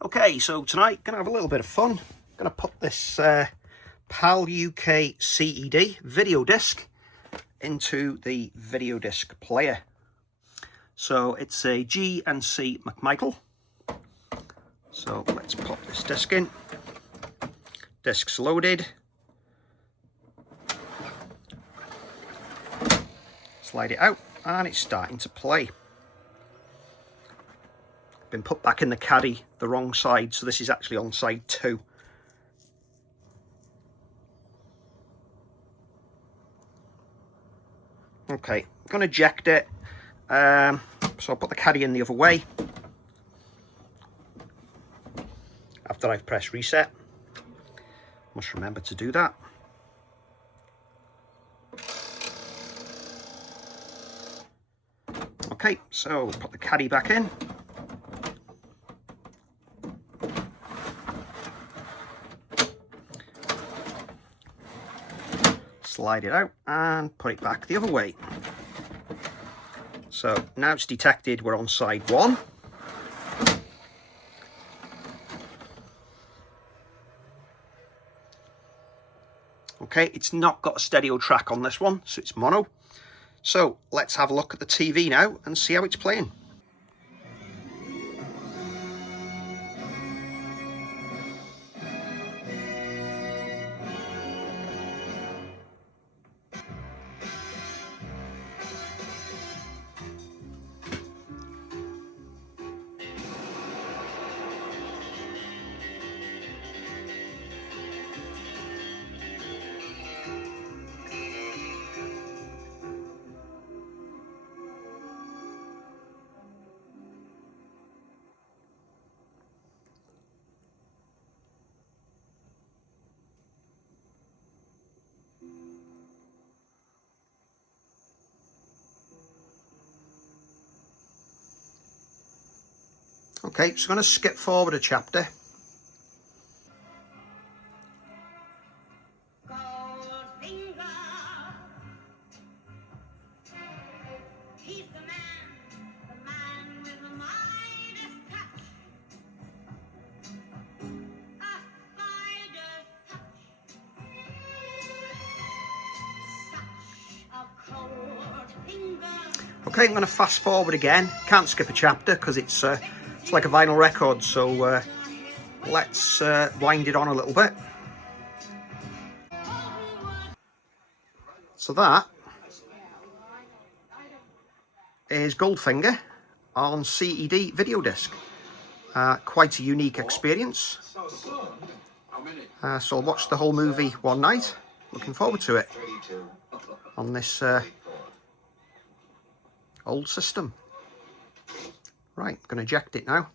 Okay, so tonight, gonna have a little bit of fun. Gonna put this PAL UK CED Videodisc into the Videodisc player. So it's a G&C McMichael. So let's pop this disc in. Disc's loaded. Slide it out and it's starting to play. Been put back in the caddy the wrong side, so this is actually on side 2. Okay, I'm going to eject it, so I'll put the caddy in the other way after I've pressed reset. Must remember to do that. Okay, so we'll put the caddy back in. Slide it out and put it back the other way. So now it's detected we're on side 1. Okay, it's not got a stereo track on this one, so it's mono. So let's have a look at the TV now and see how it's playing. Okay, so I'm going to skip forward a chapter. Goldfinger, he's the man with the Midas touch, a spider's touch, such a cold finger. Okay, I'm going to fast forward again. Can't skip a chapter because it's like a vinyl record, so let's wind it on a little bit. So that is Goldfinger on CED Videodisc. Quite a unique experience. So I'll watch the whole movie one night. Looking forward to it on this old system. Right, I'm going to eject it now.